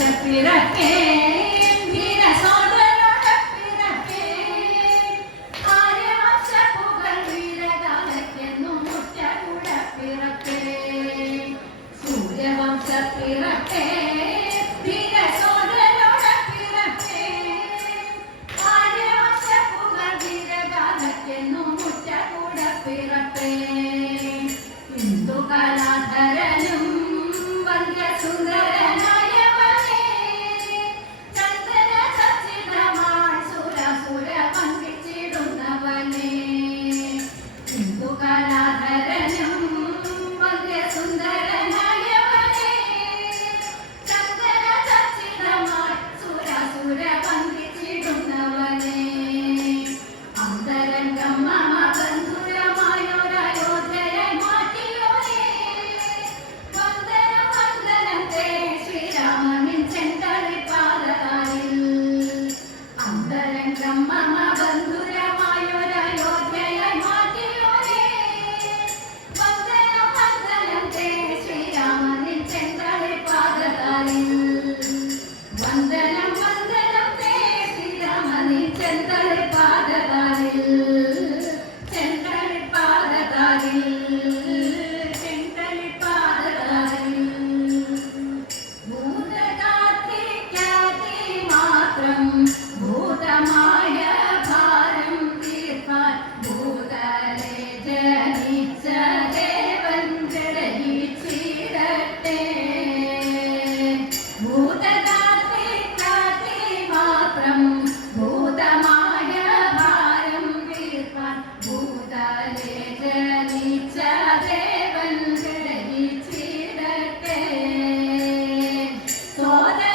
പിറക്കേ ഹിന്ദുകലാധരനും വന്ധ്യസുന്ദരനായവനേ ചന്ദന സച്ചിതമായി സുരസുര വന്ദിച്ചിടുന്നവനേ ഹിന്ദുകലാധരനും വന്ധ്യസുന്ദരനായവനേ ചന്ദന സച്ചിതമായി സുരസുര വന്ദിച്ചിടുന്നവനേ അന്തരംഗം മമ ബന്ധുരമായൊരയോധ്യയായി മാറ്റിയോനേ വന്ദനം വന്ദനം തേ ശ്രീരാമനിൻ ചെന്തളിപ്പാദകാലിൽ അന്തരംഗം മമ ബന്ധുരമായൊരയോധ്യയായി മാറ്റിയോനേ വന്ദനം വന്ദനം തേ ശ്രീരാമനിൻ ചെന്തളിപ്പാദകാലിൽ വന്ദനം വന്ദനം തേ ശ്രീരാമനിൻ ചെന്തളിപ്പാദകാലിൽ ഭൂതമായ ഭാരം തീർപ്പാൻ ഭൂതലെ ജനിച്ച ദേവൻ ജഡയിച്ചിടട്ടെ ഭൂതകാത്തി മാത്രം ഭൂതമായ ഭാരം തീർപ്പാൻ ഭൂതലെ ജനിച്ച ദേവൻ ജഡയിച്ചിടട്ടെ സോദര